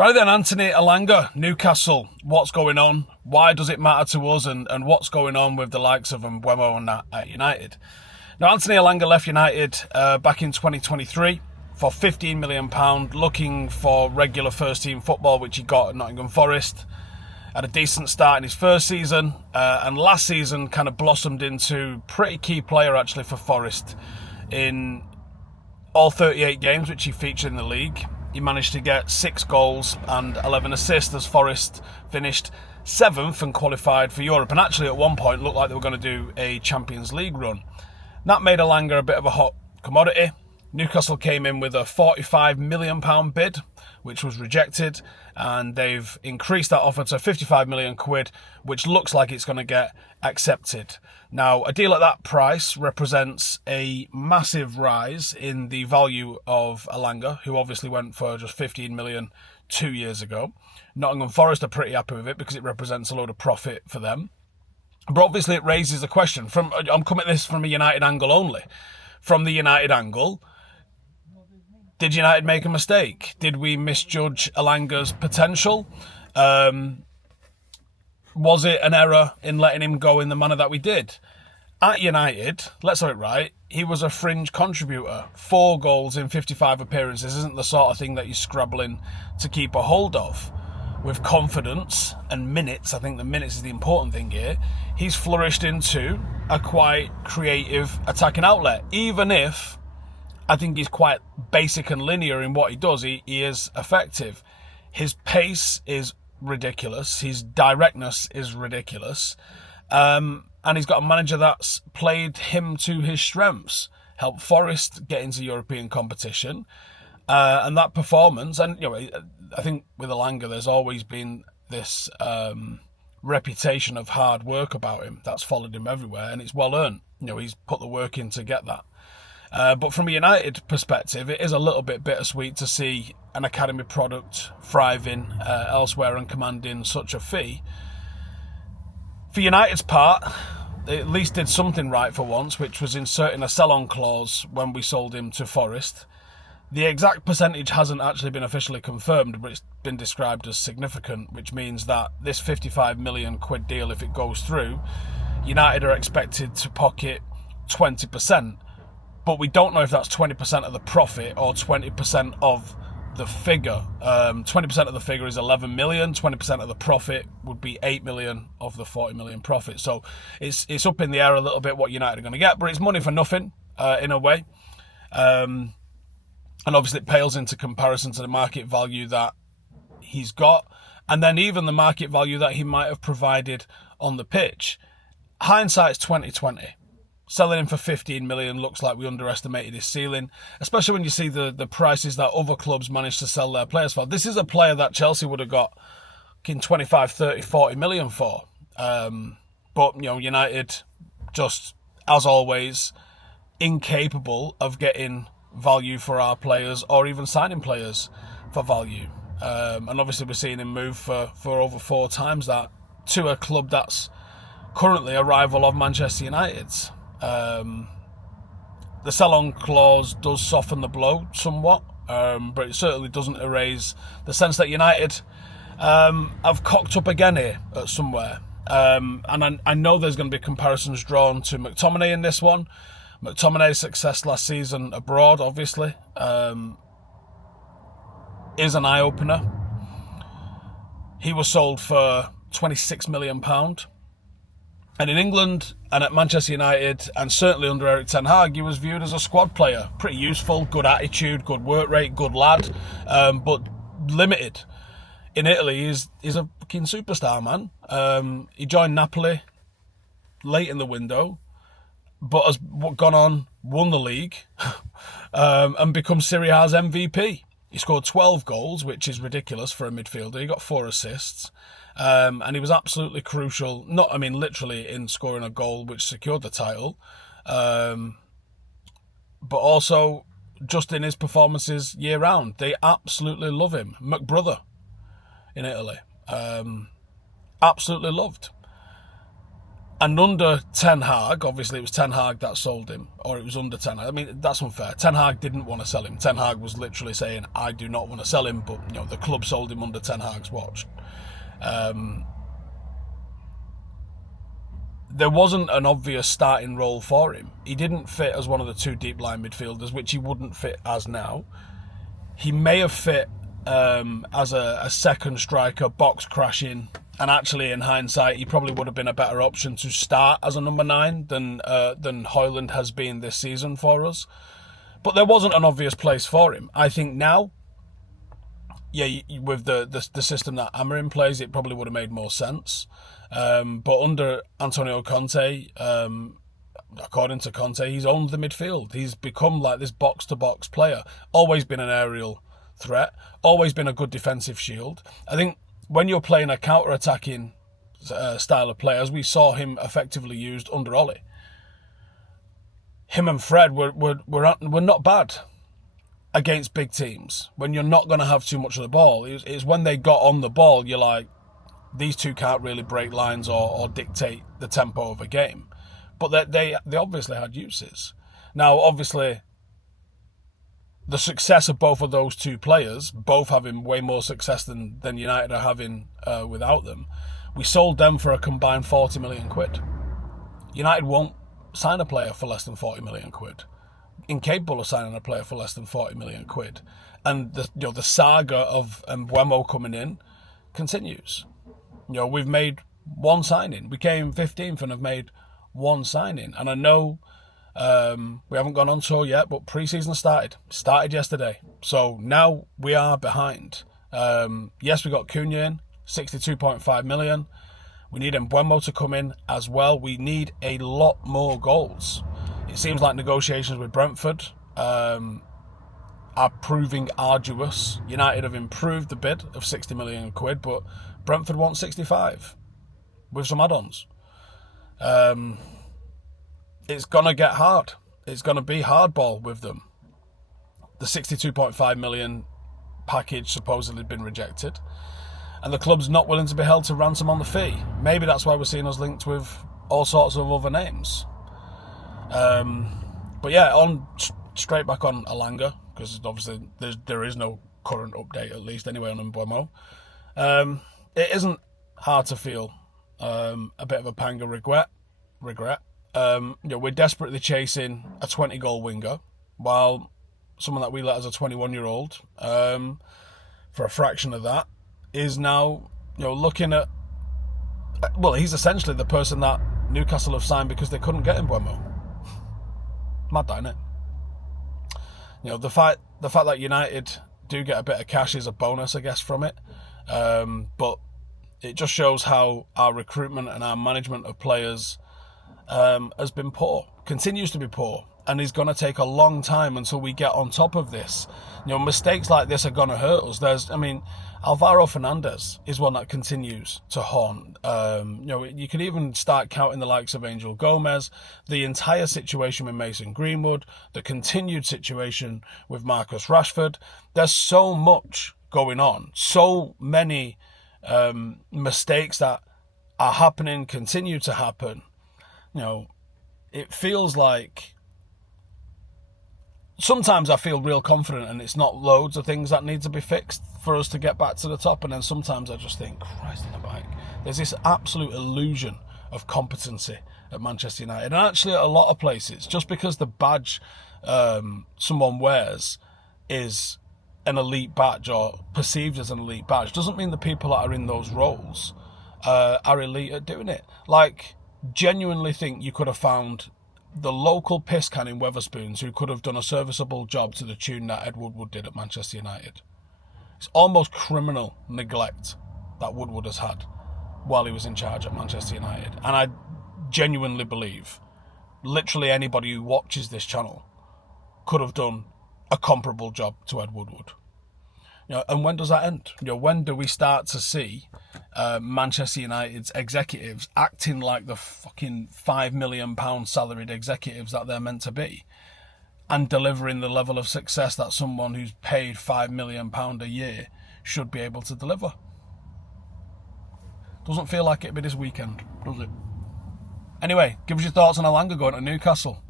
Right then, Anthony Elanga, Newcastle. What's going on? Why does it matter to us? And what's going on with the likes of Mbeumo and that at United? Now, Anthony Elanga left United back in 2023 for £15 million, looking for regular first-team football, which he got at Nottingham Forest. Had a decent start in his first season, and last season kind of blossomed into pretty key player, actually, for Forest. In all 38 games which he featured in the league, he managed to get 6 goals and 11 assists as Forest finished 7th and qualified for Europe. And actually, at one point, looked like they were going to do a Champions League run. That made Elanga a bit of a hot commodity. Newcastle came in with a £45 million bid, which was rejected, and they've increased that offer to £55 million, which looks like it's going to get accepted. Now, a deal at that price represents a massive rise in the value of Elanga, who obviously went for just £15 million 2 years ago. Nottingham Forest are pretty happy with it because it represents a load of profit for them. But obviously it raises the question, I'm coming at this from a United angle only. From the United angle, did United make a mistake? Did we misjudge Elanga's potential? Was it an error in letting him go in the manner that we did? At United, let's have it right, he was a fringe contributor. 4 goals in 55 appearances isn't the sort of thing that you're scrabbling to keep a hold of. With confidence and minutes, I think the minutes is the important thing here, he's flourished into a quite creative attacking outlet. Even if I think he's quite basic and linear in what he does, he is effective. His pace is ridiculous. His directness is ridiculous. And he's got a manager that's played him to his strengths, helped Forest get into European competition. And that performance, and I think with Elanga, there's always been this reputation of hard work about him that's followed him everywhere, and it's well earned. He's put the work in to get that. But from a United perspective, it is a little bit bittersweet to see an academy product thriving elsewhere and commanding such a fee. For United's part, they at least did something right for once, which was inserting a sell-on clause when we sold him to Forest. The exact percentage hasn't actually been officially confirmed, but it's been described as significant, which means that this £55 million deal, if it goes through, United are expected to pocket 20%. But we don't know if that's 20% of the profit or 20% of the figure. 20% of the figure is 11 million. 20% of the profit would be 8 million of the 40 million profit. So it's up in the air a little bit what United are going to get, but it's money for nothing in a way. And obviously it pales into comparison to the market value that he's got, and then even the market value that he might have provided on the pitch. Hindsight's 2020. Selling him for 15 million looks like we underestimated his ceiling, especially when you see the prices that other clubs managed to sell their players for. This is a player that Chelsea would have got 25, 30, 40 million for. But, United, just as always, incapable of getting value for our players or even signing players for value. And obviously we're seeing him move for over 4 times that to a club that's currently a rival of Manchester United's. The sell-on clause does soften the blow somewhat, but it certainly doesn't erase the sense that United have cocked up again here at somewhere. And I know there's going to be comparisons drawn to McTominay in this one. McTominay's success last season abroad, obviously, is an eye-opener. He was sold for £26 million. And in England and at Manchester United, and certainly under Erik ten Hag, he was viewed as a squad player. Pretty useful, good attitude, good work rate, good lad, but limited. In Italy, he's a fucking superstar, man. He joined Napoli late in the window, but has gone on, won the league, and become Serie A's MVP. He scored 12 goals, which is ridiculous for a midfielder. He got 4 assists. And he was absolutely crucial, literally in scoring a goal which secured the title, but also just in his performances year round. They absolutely love him. McBrother in Italy. Absolutely loved. And under Ten Hag, obviously it was Ten Hag that sold him, or it was under Ten Hag. I mean, that's unfair. Ten Hag didn't want to sell him. Ten Hag was literally saying, I do not want to sell him, but the club sold him under Ten Hag's watch. There wasn't an obvious starting role for him. He didn't fit as one of the two deep line midfielders, which he wouldn't fit as now. He may have fit as a second striker, box crashing, and actually in hindsight he probably would have been a better option to start as a number 9 than Højlund has been this season for us. But there wasn't an obvious place for him. I think now, with the system that Amorim plays, it probably would have made more sense. But under Antonio Conte, according to Conte, he's owned the midfield. He's become like this box-to-box player. Always been an aerial threat. Always been a good defensive shield. I think when you're playing a counter-attacking style of play, as we saw him effectively used under Ollie, him and Fred were not bad against big teams. When you're not going to have too much of the ball, it's when they got on the ball, you're like, these two can't really break lines or dictate the tempo of a game. But they obviously had uses. Now, obviously, the success of both of those two players, both having way more success than United are having without them, we sold them for a combined 40 million quid. United won't sign a player for less than 40 million quid. Incapable of signing a player for less than 40 million quid. And the saga of Mbeumo coming in continues. We've made one signing. We came 15th and have made one signing. And I know we haven't gone on tour yet, but pre-season started yesterday. So now we are behind. Yes, we got Cunha in, 62.5 million. We need Mbeumo to come in as well. We need a lot more goals. It seems like negotiations with Brentford are proving arduous. United have improved the bid of 60 million quid, but Brentford want 65 with some add-ons. It's going to get hard. It's going to be hardball with them. The 62.5 million package supposedly been rejected, and the club's not willing to be held to ransom on the fee. Maybe that's why we're seeing us linked with all sorts of other names. But yeah, straight back on Elanga, because obviously there is no current update, at least anyway, on Mbeumo. It isn't hard to feel a bit of a pang of regret. We're desperately chasing a 20-goal winger, while someone that we let as a 21-year-old, for a fraction of that, is now looking at. Well, he's essentially the person that Newcastle have signed because they couldn't get Mbeumo. Mad, isn't it? The fact that United do get a bit of cash is a bonus, I guess, from it. But it just shows how our recruitment and our management of players has been poor, continues to be poor, and is going to take a long time until we get on top of this. Mistakes like this are going to hurt us. Alvaro Fernandez is one that continues to haunt. You could even start counting the likes of Angel Gomez, the entire situation with Mason Greenwood, the continued situation with Marcus Rashford. There's so much going on, so many mistakes that are happening, continue to happen. It feels like sometimes I feel real confident and it's not loads of things that need to be fixed for us to get back to the top, and then sometimes I just think, Christ on the bike, there's this absolute illusion of competency at Manchester United, and actually at a lot of places. Just because the badge someone wears is an elite badge or perceived as an elite badge doesn't mean the people that are in those roles are elite at doing it. Genuinely think you could have found the local piss can in Wetherspoons who could have done a serviceable job to the tune that Ed Woodward did at Manchester United. It's almost criminal neglect that Woodward has had while he was in charge at Manchester United. And I genuinely believe literally anybody who watches this channel could have done a comparable job to Ed Woodward. And when does that end? When do we start to see Manchester United's executives acting like the fucking £5 million salaried executives that they're meant to be, and delivering the level of success that someone who's paid £5 million a year should be able to deliver? Doesn't feel like it'd be this weekend, does it? Anyway, give us your thoughts on Elanga going to Newcastle.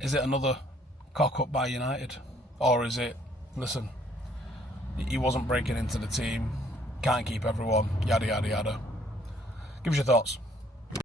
Is it another cock-up by United? Or is it, listen, he wasn't breaking into the team, can't keep everyone, yada, yada, yada. Give us your thoughts.